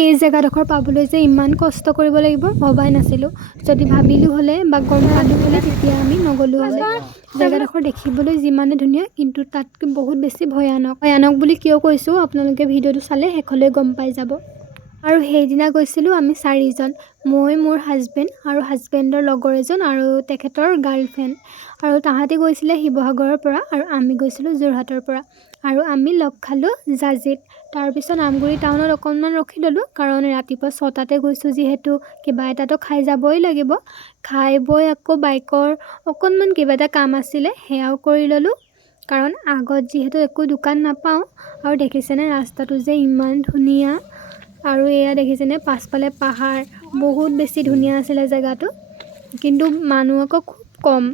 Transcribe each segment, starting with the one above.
এই জেগাডোখৰ পাবলৈ যে ইমান কষ্ট কৰিব লাগিব ভবাই নাছিলোঁ। যদি ভাবিলোঁ হ'লে বা গম পালোঁ হ'লে তেতিয়া আমি নগ'লোঁ হ'লে। জেগাডোখৰ দেখিবলৈ যিমানে ধুনীয়া কিন্তু তাতকৈ বহুত বেছি ভয়ানক। ভয়ানক বুলি কিয় কৈছোঁ আপোনালোকে ভিডিঅ'টো চালে শেষলৈ গম পাই যাব। আৰু সেইদিনা গৈছিলোঁ আমি 4জন, মই, মোৰ হাজবেণ্ড আৰু হাজবেণ্ডৰ লগৰ এজন আৰু তেখেতৰ গাৰ্লফ্ৰেণ্ড। আৰু তাহাঁতি গৈছিলে শিৱসাগৰৰ পৰা আৰু আমি গৈছিলোঁ যোৰহাটৰ পৰা। আৰু আমি লগ খালোঁ জাজিত। তাৰপিছত আমগুৰি টাউনত অকণমান ৰখি ল'লোঁ, কাৰণ ৰাতিপুৱা 6টাতে গৈছোঁ যিহেতু কিবা এটাতো খাই যাবই লাগিব। খাই বৈ আকৌ বাইকৰ অকণমান কিবা এটা কাম আছিলে সেয়াও কৰি ল'লোঁ, কাৰণ আগত যিহেতু একো দোকান নাপাওঁ। আৰু দেখিছেনে ৰাস্তাটো যে ইমান ধুনীয়া, আৰু এয়া দেখিছেনে পাছফালে পাহাৰ, বহুত বেছি ধুনীয়া আছিলে জেগাটো। কিন্তু মানুহ আকৌ খুব কম,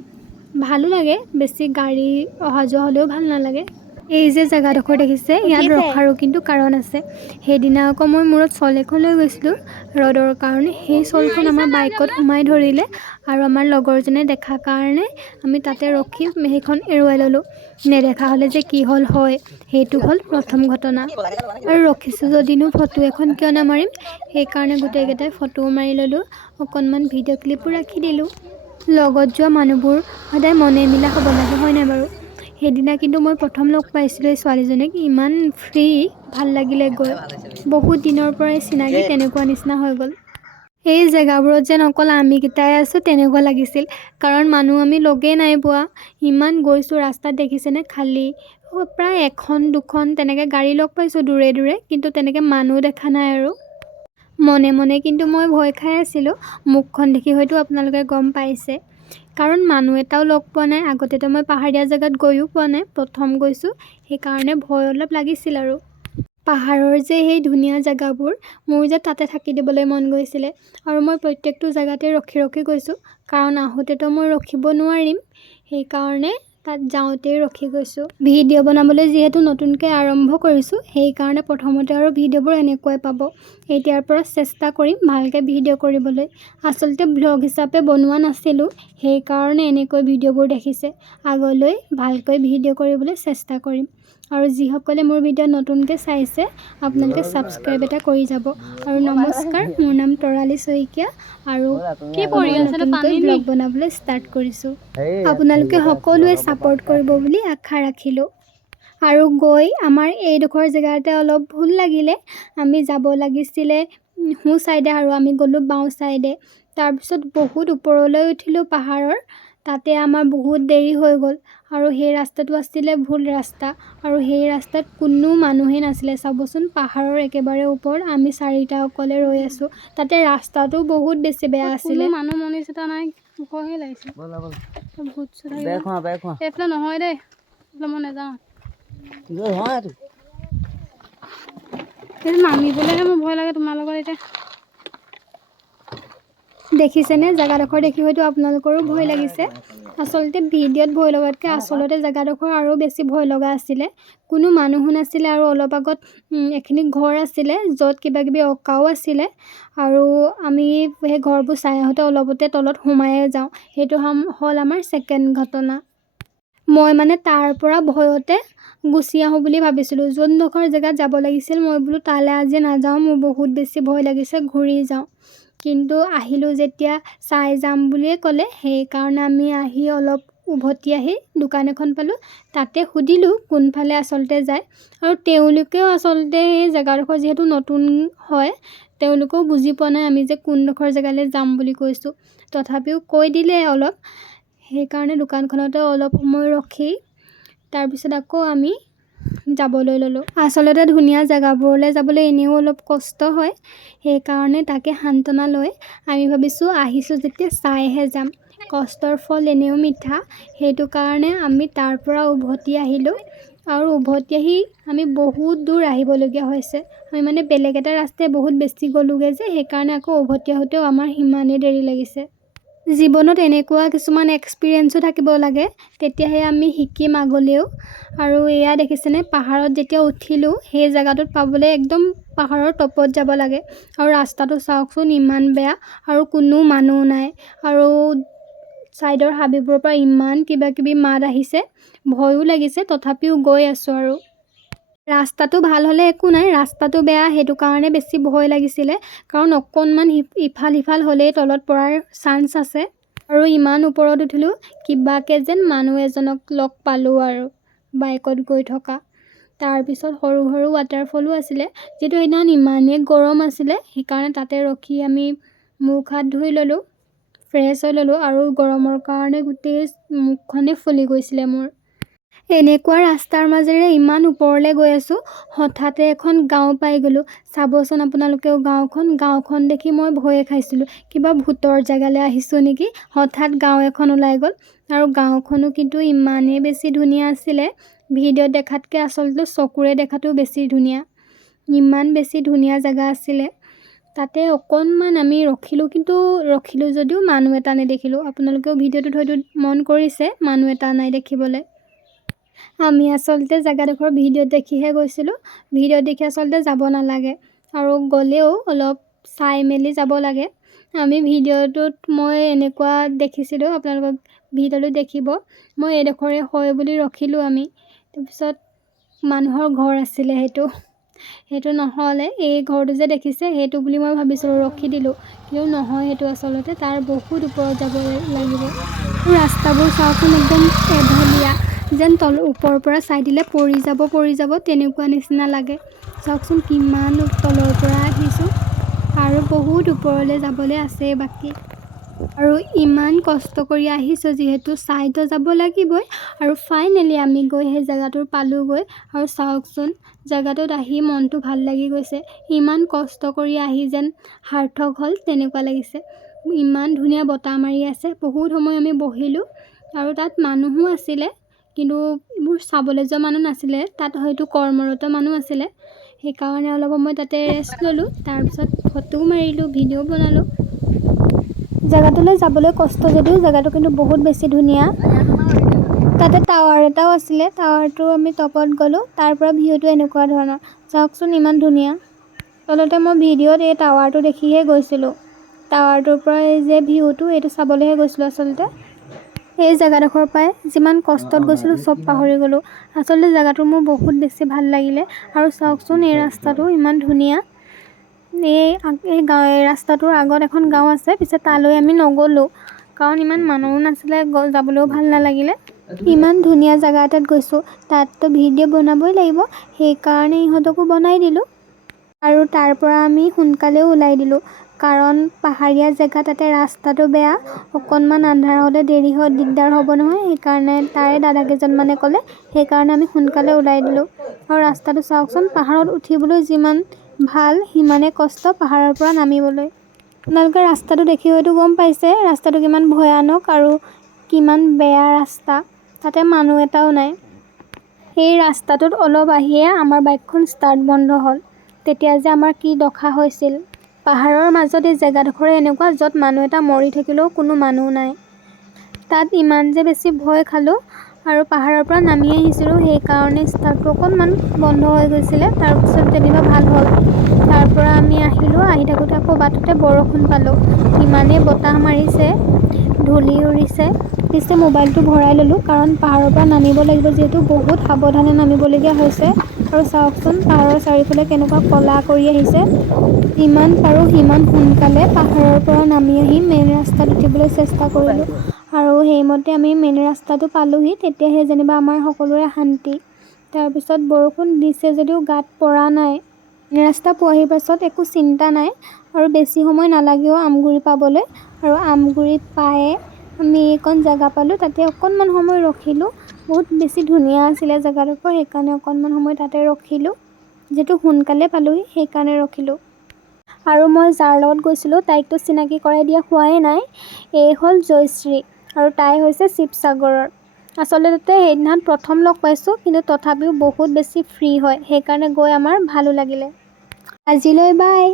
ভালো লাগে, বেছি গাড়ী অহা যোৱা হ'লেও ভাল নালাগে। এই যে জেগাডোখৰ দেখিছে ইয়াত ৰখাৰো কিন্তু কাৰণ আছে। সেইদিনা আকৌ মই মূৰত শ্বল এখন লৈ গৈছিলোঁ ৰ'দৰ কাৰণে, সেই শ্বলখন আমাৰ বাইকত সোমাই ধৰিলে আৰু আমাৰ লগৰজনে দেখা কাৰণে আমি তাতে ৰখি সেইখন এৰুৱাই ল'লোঁ। নেদেখা হ'লে যে কি হ'ল হয়, সেইটো হ'ল প্ৰথম ঘটনা। আৰু ৰখিছোঁ যদিনো ফটো এখন কিয় নামাৰিম, সেইকাৰণে গোটেইকেইটাই ফটোও মাৰি ল'লোঁ, অকণমান ভিডিঅ' ক্লিপো ৰাখি দিলোঁ। লগত যোৱা মানুহবোৰ সদায় মনে মিলা হ'ব লাগে, হয় নাই বাৰু? সেইদিনা কিন্তু মই প্ৰথম লগ পাইছিলোঁ এই ছোৱালীজনীক, ইমান ফ্ৰী, ভাল লাগিলে গৈ। বহুত দিনৰ পৰাই চিনাকি তেনেকুৱা নিচিনা হৈ গ'ল। এই জেগাবোৰত যেন অকল আমিকেইটাই আছোঁ তেনেকুৱা লাগিছিল, কাৰণ মানুহ আমি লগেই নাই পোৱা। ইমান গৈছোঁ ৰাস্তাত দেখিছেনে খালী, প্ৰায় 1-2খন তেনেকৈ গাড়ী লগ পাইছোঁ দূৰে দূৰে, কিন্তু তেনেকৈ মানুহ দেখা নাই। আৰু মনে মনে কিন্তু মই ভয় খাই আছিলোঁ, মুখখন দেখি হয়তো আপোনালোকে গম পাইছে, কাৰণ মানুহ এটাও লগ পোৱা নাই। আগতেতো মই পাহাৰীয়া জেগাত গৈও পোৱা নাই, প্ৰথম গৈছোঁ, সেইকাৰণে ভয় অলপ লাগিছিল। আৰু পাহাৰৰ যে সেই ধুনীয়া জেগাবোৰ, মোৰ যে তাতে থাকি দিবলৈ মন গৈছিলে। আৰু মই প্ৰত্যেকটো জেগাতে ৰখি ৰখি গৈছোঁ, কাৰণ আহোঁতেতো মই ৰখিব নোৱাৰিম, সেইকাৰণে তাত যাওঁতেই ৰখি গৈছোঁ। ভিডিঅ' বনাবলৈ যিহেতু নতুনকৈ আৰম্ভ কৰিছোঁ, সেইকাৰণে প্ৰথমতে আৰু ভিডিঅ'বোৰ এনেকুৱাই পাব। এতিয়াৰ পৰা চেষ্টা কৰিম ভালকৈ ভিডিঅ' কৰিবলৈ। আচলতে ব্লগ হিচাপে বনোৱা নাছিলোঁ, সেইকাৰণে এনেকৈ ভিডিঅ'বোৰ দেখিছে। আগলৈ ভালকৈ ভিডিঅ' কৰিবলৈ চেষ্টা কৰিম। আৰু যিসকলে মোৰ ভিডিঅ' নতুনকৈ চাইছে আপোনালোকে ছাবস্ক্ৰাইব এটা কৰি যাব। আৰু নমস্কাৰ, মোৰ নাম তৰালি শইকীয়া আৰু মই নতুনকৈ ব্লগ বনাবলৈ ষ্টাৰ্ট কৰিছোঁ। আপোনালোকে সকলোৱে ছাপোৰ্ট কৰিব বুলি আশা ৰাখিলোঁ। আৰু গৈ আমাৰ এইডোখৰ জেগাতে অলপ ভুল লাগিলে, আমি যাব লাগিছিলে সোঁ ছাইডে আৰু আমি গ'লোঁ বাওঁ ছাইডে। তাৰপিছত বহুত ওপৰলৈ উঠিলোঁ পাহাৰৰ, তাতে আমাৰ বহুত দেৰি হৈ গ'ল। আৰু সেই ৰাস্তাটো আছিলে ভুল ৰাস্তা, আৰু সেই ৰাস্তাত কোনো মানুহেই নাছিলে। চাবচোন, পাহাৰৰ একেবাৰে ওপৰত আমি 4টা অকলে ৰৈ আছোঁ, তাতে ৰাস্তাটো বহুত বেছি বেয়া আছিলে। মানুহ মনিষ্ঠতা নাই, ভয়হে লাগিছে। এইফালে নহয় দেই, মই নাযাওঁ। নামিবলৈহে মোৰ ভয় লাগে তোমাৰ লগত। এতিয়া দেখিছেনে জেগাডোখৰ দেখি হয়তো আপোনালোকৰো ভয় লাগিছে। আচলতে ভিডিঅ'ত ভয় লগাতকৈ আচলতে জেগাডোখৰ আৰু বেছি ভয় লগা আছিলে। কোনো মানুহো নাছিলে, আৰু অলপ আগত এখিনি ঘৰ আছিলে য'ত কিবা কিবি অঁকাও আছিলে। আৰু আমি সেই ঘৰবোৰ চাই আহোঁতে অলপতে তলত সোমায়ে যাওঁ। সেইটো হ'ল আমাৰ ছেকেণ্ড ঘটনা। মই মানে তাৰ পৰা ভয়তে গুচি আহোঁ বুলি ভাবিছিলোঁ। যোনডোখৰ জেগাত যাব লাগিছিল মই বোলো তালৈ আজি নাযাওঁ, মোৰ বহুত বেছি ভয় লাগিছে, ঘূৰি যাওঁ। কিন্তু আহিলোঁ যেতিয়া চাই যাম বুলিয়ে ক'লে, সেইকাৰণে আমি আহি অলপ উভতি আহি দোকান এখন পালোঁ, তাতে সুধিলোঁ কোনফালে আচলতে যায়। আৰু তেওঁলোকেও আচলতে এই জেগাডোখৰ যিহেতু নতুন হয়, তেওঁলোকেও বুজি পোৱা নাই আমি যে কোনডোখৰ জেগালৈ যাম বুলি কৈছোঁ। তথাপিও কৈ দিলে অলপ, সেইকাৰণে দোকানখনতে অলপ সময় ৰখি তাৰপিছত আকৌ আমি যাবলৈ ল'লোঁ। আচলতে ধুনীয়া জেগাবোৰলৈ যাবলৈ এনেও অলপ কষ্ট হয়, সেইকাৰণে তাকে সান্তনা লৈ আমি ভাবিছোঁ আহিছোঁ যেতিয়া চাইহে যাম, কষ্টৰ ফল এনেও মিঠা। সেইটো কাৰণে আমি তাৰ পৰা উভতি আহিলোঁ। আৰু উভতি আহি আমি বহুত দূৰ আহিবলগীয়া হৈছে। আমি মানে বেলেগ এটা ৰাস্তাই বহুত বেছি গ'লোগৈ যে, সেইকাৰণে আকৌ উভতি আহোঁতেও আমাৰ সিমানেই দেৰি লাগিছে। জীৱনত এনেকুৱা কিছুমান এক্সপিৰিয়েঞ্চো থাকিব লাগে, তেতিয়াহে আমি শিকিম আগলৈও। আৰু এয়া দেখিছেনে, পাহাৰত যেতিয়া উঠিলোঁ সেই জেগাটোত পাবলৈ একদম পাহাৰৰ টপত যাব লাগে। আৰু ৰাস্তাটো চাওকচোন ইমান বেয়া, আৰু কোনো মানুহ নাই। আৰু ছাইডৰ হাবিবোৰৰ পৰা ইমান কিবা কিবি মাত আহিছে, ভয়ো লাগিছে, তথাপিও গৈ আছোঁ। আৰু ৰাস্তাটো ভাল হ'লে একো নাই, ৰাস্তাটো বেয়া সেইটো কাৰণে বেছি ভয় লাগিছিলে, কাৰণ অকণমান ইফাল সিফাল হ'লেই তলত পৰাৰ চান্স আছে। আৰু ইমান ওপৰত উঠিলোঁ, কিবাকৈ যেন মানুহ এজনক লগ পালোঁ আৰু বাইকত গৈ থকা। তাৰপিছত সৰু সৰু ৱাটাৰফলো আছিলে, যিটো সেইদিনাখন ইমানেই গৰম আছিলে, সেইকাৰণে তাতে ৰখি আমি মুখ হাত ধুই ল'লোঁ, ফ্ৰেছ হৈ ল'লোঁ, আৰু গৰমৰ কাৰণে গোটেই মুখখনে ফুলি গৈছিলে মোৰ। এনেকুৱা ৰাস্তাৰ মাজেৰে ইমান ওপৰলৈ গৈ আছোঁ, হঠাতে এখন গাঁও পাই গ'লোঁ। চাবচোন আপোনালোকেও গাঁওখন দেখি মই ভয়ে খাইছিলোঁ, কিবা ভূতৰ জেগালৈ আহিছোঁ নেকি। হঠাৎ গাঁও এখন ওলাই গ'ল, আৰু গাঁওখনো কিন্তু ইমানেই বেছি ধুনীয়া আছিলে, ভিডিঅ'ত দেখাতকৈ আচলতে চকুৰে দেখাটো বেছি ধুনীয়া। ইমান বেছি ধুনীয়া জেগা আছিলে। তাতে অকণমান আমি ৰখিলোঁ যদিও মানুহ এটা নেদেখিলোঁ। আপোনালোকেও ভিডিঅ'টোত হয়তো মন কৰিছে মানুহ এটা নাই দেখিবলৈ। আমি আচলতে জেগাডোখৰ ভিডিঅ'ত দেখিহে গৈছিলোঁ। ভিডিঅ'ত দেখি আচলতে যাব নালাগে, আৰু গ'লেও অলপ চাই মেলি যাব লাগে। আমি ভিডিঅ'টোত মই এনেকুৱা দেখিছিলোঁ, আপোনালোকক ভিডিঅ'টো দেখিব, মই এইডোখৰে হয় বুলি ৰখিলোঁ আমি। তাৰপিছত মানুহৰ ঘৰ আছিলে সেইটো নহ'লে, এই ঘৰটো যে দেখিছে সেইটো বুলি মই ভাবিছিলোঁ, ৰখি দিলোঁ, কিন্তু নহয়, সেইটো আচলতে তাৰ বহুত ওপৰত যাব লাগিব। ৰাস্তাবোৰ চাওকচোন, একদম এঢলীয়া, যেন ওপৰৰ পৰা চাই দিলে পৰি যাব তেনেকুৱা নিচিনা লাগে। চাওকচোন কিমান তলৰ পৰা আহিছোঁ, আৰু বহুত ওপৰলৈ যাবলৈ আছেই বাকী। আৰু ইমান কষ্ট কৰি আহিছোঁ যিহেতু চাইতো যাব লাগিবই। আৰু ফাইনেলি আমি গৈ সেই জেগাটোৰ পালোঁগৈ, আৰু চাওকচোন জেগাটোত আহি মনটো ভাল লাগি গৈছে। ইমান কষ্ট কৰি আহি যেন সাৰ্থক হ'ল তেনেকুৱা লাগিছে। ইমান ধুনীয়া বতাহ মাৰি আছে, বহুত সময় আমি বহিলোঁ, আৰু তাত মানুহো আছিলে, কিন্তু এইবোৰ চাবলৈ যোৱা মানুহ নাছিলে, তাত হয়তো কৰ্মৰত মানুহ আছিলে, সেইকাৰণে অলপ সময় তাতে ৰেষ্ট ল'লোঁ। তাৰপিছত ফটো মাৰিলোঁ, ভিডিঅ' বনালোঁ। জেগাটোলৈ যাবলৈ কষ্ট যদিও জেগাটো কিন্তু বহুত বেছি ধুনীয়া। তাতে টাৱাৰ এটাও আছিলে, টাৱাৰটো আমি টপত গ'লোঁ, তাৰ পৰা ভিউটো এনেকুৱা ধৰণৰ। চাওকচোন ইমান ধুনীয়া। তলতে মই ভিডিঅ'ত এই টাৱাৰটো দেখিহে গৈছিলোঁ, টাৱাৰটোৰ পৰা এই যে ভিউটো এইটো চাবলৈহে গৈছিলোঁ আচলতে। এই জেগাডোখৰ পৰাই যিমান কষ্টত গৈছিলোঁ চব পাহৰি গ'লোঁ। আচলতে জেগাটো মোৰ বহুত বেছি ভাল লাগিলে। আৰু চাওকচোন এই ৰাস্তাটো ইমান ধুনীয়া। এই ৰাস্তাটোৰ আগত এখন গাঁও আছে, পিছে তালৈ আমি নগ'লোঁ, কাৰণ ইমান মানুহো নাছিলে, যাবলৈও ভাল নালাগিলে। ইমান ধুনীয়া জেগা এটাত গৈছোঁ, তাততো ভিডিঅ' বনাবই লাগিব, সেইকাৰণে ইহঁতকো বনাই দিলোঁ। আৰু তাৰ পৰা আমি সোনকালেও ওলাই দিলোঁ, কাৰণ পাহাৰীয়া জেগা, তাতে ৰাস্তাটো বেয়া, অকণমান আন্ধাৰ হ'লে দেৰি হৈ দিগদাৰ হ'ব নহয়, সেইকাৰণে তাৰে দাদাকেইজনমানে ক'লে, সেইকাৰণে আমি সোনকালে ওলাই দিলোঁ। আৰু ৰাস্তাটো চাওকচোন, পাহাৰত উঠিবলৈ যিমান ভাল সিমানে কষ্ট পাহাৰৰ পৰা নামিবলৈ। আপোনালোকে ৰাস্তাটো দেখি হয়তো গম পাইছে ৰাস্তাটো কিমান ভয়ানক আৰু কিমান বেয়া ৰাস্তা। তাতে মানুহ এটাও নাই। এই ৰাস্তাটোত অলপ আহিয়ে আমাৰ বাইকখন ষ্টাৰ্ট বন্ধ হ'ল। তেতিয়া যে আমাৰ কি দশা হৈছিল। পাহাৰৰ মাজত এই জেগাডোখৰে এনেকুৱা, য'ত মানুহ এটা মৰি থাকিলেও কোনো মানুহ নাই। তাত ইমান যে বেছি ভয় খালোঁ, আৰু পাহাৰৰ পৰা নামি আহিছিলোঁ, সেইকাৰণে ষ্টাৰ্টটো অকণমান বন্ধ হৈ গৈছিলে। তাৰপিছত যেনিবা ভাল হ'ল। তাৰ পৰা আমি আহিলোঁ, আহি থাকোঁতে আকৌ বাটতে বৰষুণ পালোঁ। ইমানেই বতাহ মাৰিছে, ধূলি উৰিছে। পিছে মোবাইলটো ভৰাই ল'লোঁ, কাৰণ পাহাৰৰ পৰা নামিব লাগিব যিহেতু বহুত সাৱধানে নামিবলগীয়া হৈছে। আৰু চাওকচোন পাহাৰৰ চাৰিওফালে কেনেকুৱা ক'লা কৰি আহিছে। যিমান পাৰোঁ সিমান সোনকালে পাহাৰৰ পৰা নামি আহি মেইন ৰাস্তাত উঠিবলৈ চেষ্টা কৰিলোঁ, আৰু সেইমতে আমি মেইন ৰাস্তাটো পালোঁহি। তেতিয়াহে যেনিবা আমাৰ সকলোৰে শান্তি। তাৰপিছত বৰষুণ দিছে যদিও গাত পৰা নাই। মেইন ৰাস্তা পোৱাহি পাছত একো চিন্তা নাই, আৰু বেছি সময় নালাগেও আমগুৰি পাবলৈ। আৰু আমগুৰি পায়ে আমি এইকণ জেগা পালোঁ, তাতে অকণমান সময় ৰখিলোঁ। বহুত বেছি ধুনীয়া আছিলে জেগাডোখৰ, সেইকাৰণে অকণমান সময় তাতে ৰখিলোঁ। যিহেতু সোনকালে পালোঁহি সেইকাৰণে ৰখিলোঁ। আৰু মই যাৰ লগত গৈছিলোঁ তাইকতো চিনাকি কৰাই দিয়া হোৱাই নাই। এই হ'ল জয়শ্ৰী, আৰু তাই হৈছে শিৱসাগৰৰ। আচলতে সেইদিনাখন প্ৰথম লগ পাইছোঁ, কিন্তু তথাপিও বহুত বেছি ফ্ৰী হয়, সেইকাৰণে গৈ আমাৰ ভালো লাগিলে। আজিলৈ বাই।